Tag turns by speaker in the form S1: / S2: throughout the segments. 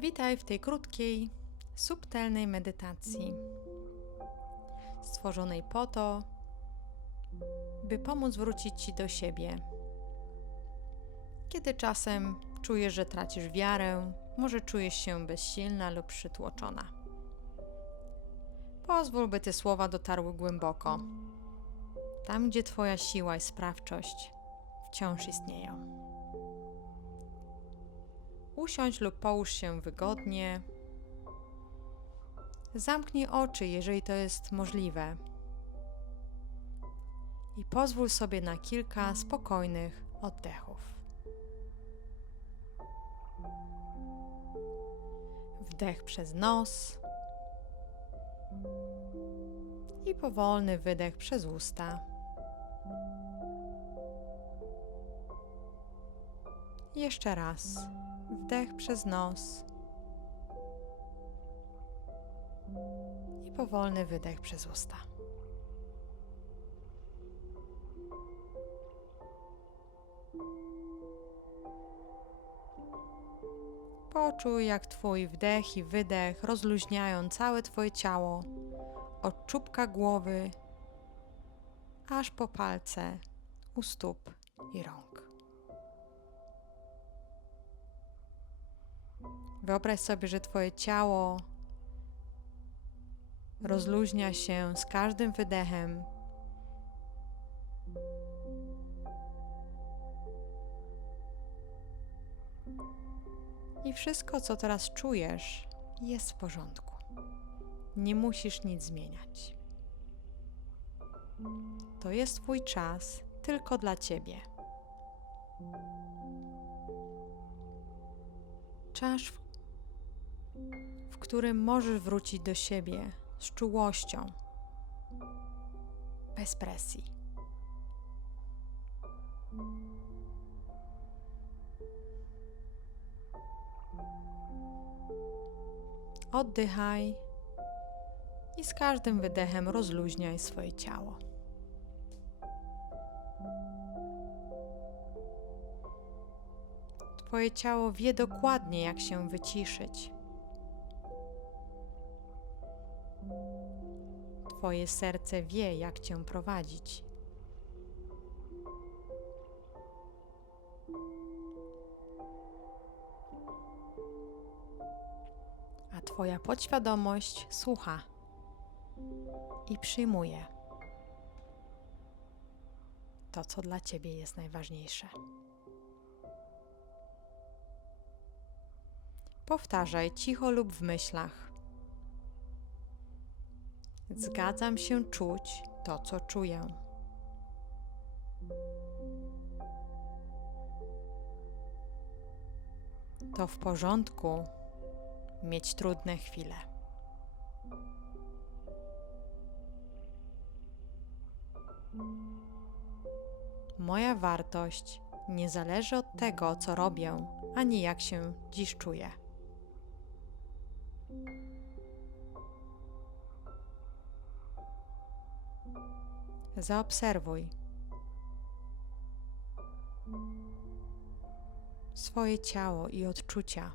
S1: Witaj w tej krótkiej, subtelnej medytacji, stworzonej po to, by pomóc wrócić Ci do siebie. Kiedy czasem czujesz, że tracisz wiarę, może czujesz się bezsilna lub przytłoczona. Pozwól, by te słowa dotarły głęboko, tam gdzie Twoja siła i sprawczość wciąż istnieją. Usiądź lub połóż się wygodnie. Zamknij oczy, jeżeli to jest możliwe. I pozwól sobie na kilka spokojnych oddechów. Wdech przez nos i powolny wydech przez usta. Jeszcze raz. Wdech przez nos i powolny wydech przez usta. Poczuj, jak Twój wdech i wydech rozluźniają całe Twoje ciało od czubka głowy aż po palce u stóp i rąk. Wyobraź sobie, że Twoje ciało rozluźnia się z każdym wydechem. I wszystko, co teraz czujesz, jest w porządku. Nie musisz nic zmieniać. To jest Twój czas tylko dla Ciebie. Czas, w w którym możesz wrócić do siebie z czułością, bez presji. Oddychaj i z każdym wydechem rozluźniaj swoje ciało. Twoje ciało wie dokładnie, jak się wyciszyć. Twoje serce wie, jak Cię prowadzić. A Twoja podświadomość słucha i przyjmuje to, co dla Ciebie jest najważniejsze. Powtarzaj cicho lub w myślach. Zgadzam się czuć to, co czuję. To w porządku mieć trudne chwile. Moja wartość nie zależy od tego, co robię, ani jak się dziś czuję. Zaobserwuj swoje ciało i odczucia.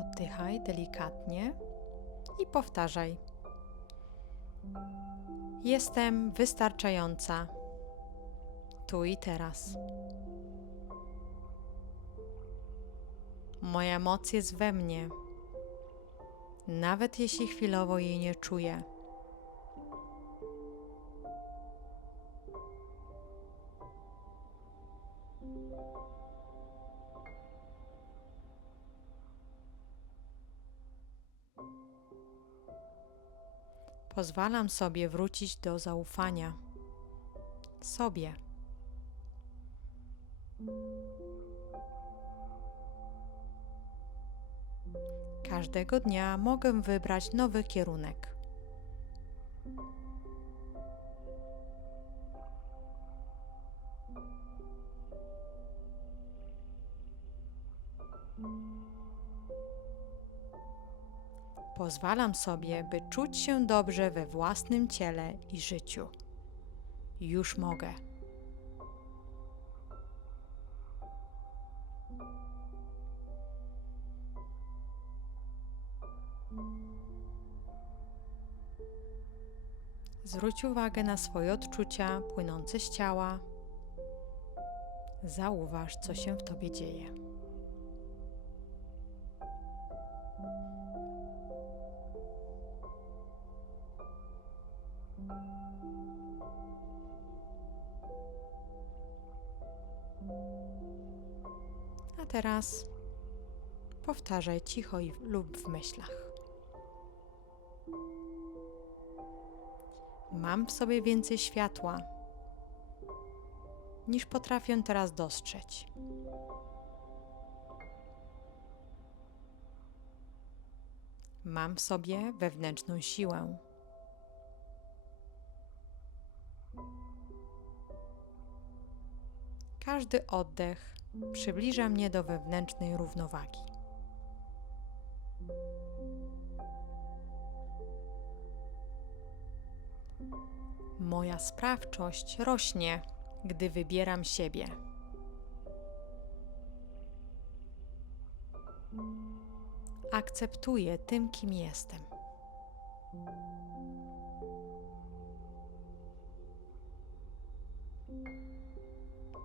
S1: Oddychaj delikatnie i powtarzaj. Jestem wystarczająca tu i teraz. Moja moc jest we mnie, nawet jeśli chwilowo jej nie czuję. Pozwalam sobie wrócić do zaufania sobie. Każdego dnia mogę wybrać nowy kierunek. Pozwalam sobie, by czuć się dobrze we własnym ciele i życiu. Już mogę. Zwróć uwagę na swoje odczucia płynące z ciała. Zauważ, co się w tobie dzieje. A teraz powtarzaj cicho i lub w myślach. Mam w sobie więcej światła, niż potrafię teraz dostrzec. Mam w sobie wewnętrzną siłę. Każdy oddech przybliża mnie do wewnętrznej równowagi. Moja sprawczość rośnie, gdy wybieram siebie. Akceptuję tym, kim jestem.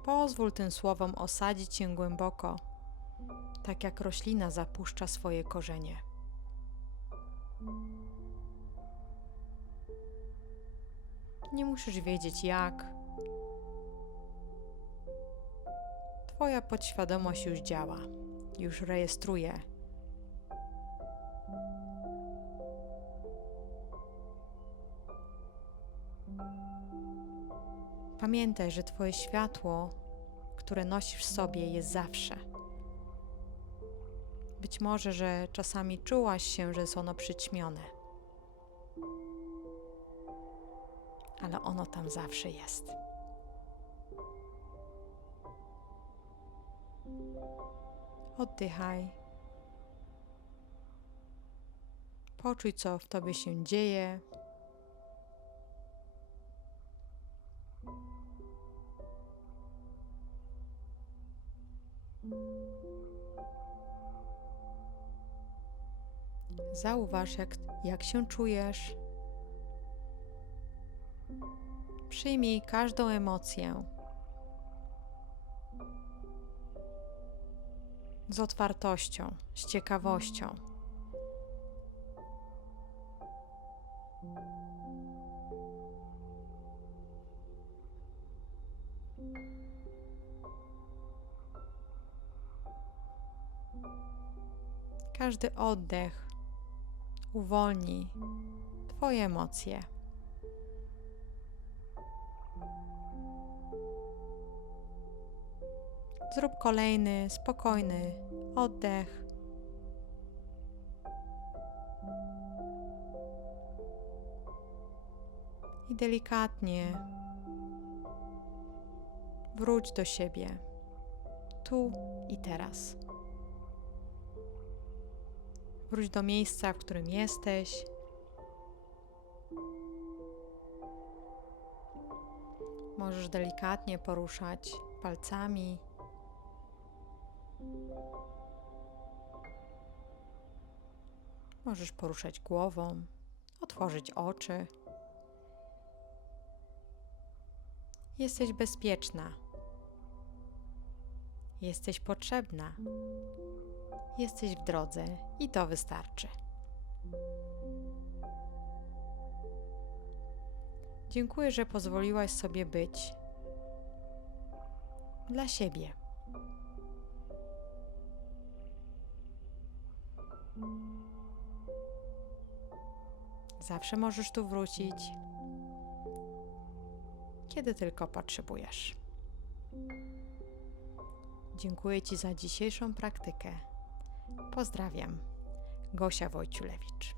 S1: Pozwól tym słowom osadzić się głęboko, tak jak roślina zapuszcza swoje korzenie. Nie musisz wiedzieć jak. Twoja podświadomość już działa, już rejestruje. Pamiętaj, że Twoje światło, które nosisz w sobie, jest zawsze. Być może, że czasami czułaś się, że jest ono przyćmione, ale ono tam zawsze jest. Oddychaj. Poczuj, co w tobie się dzieje. Zauważ, jak, jak się czujesz. Przyjmij każdą emocję z otwartością, z ciekawością. Każdy oddech uwolni Twoje emocje. Zrób kolejny spokojny oddech. I delikatnie wróć do siebie, tu i teraz. Wróć do miejsca, w którym jesteś. Możesz delikatnie poruszać palcami. Możesz poruszać głową, otworzyć oczy. Jesteś bezpieczna. Jesteś potrzebna. Jesteś w drodze i to wystarczy. Dziękuję, że pozwoliłaś sobie być dla siebie. Zawsze możesz tu wrócić, kiedy tylko potrzebujesz. Dziękuję Ci za dzisiejszą praktykę. Pozdrawiam, Gosia Wojciulewicz.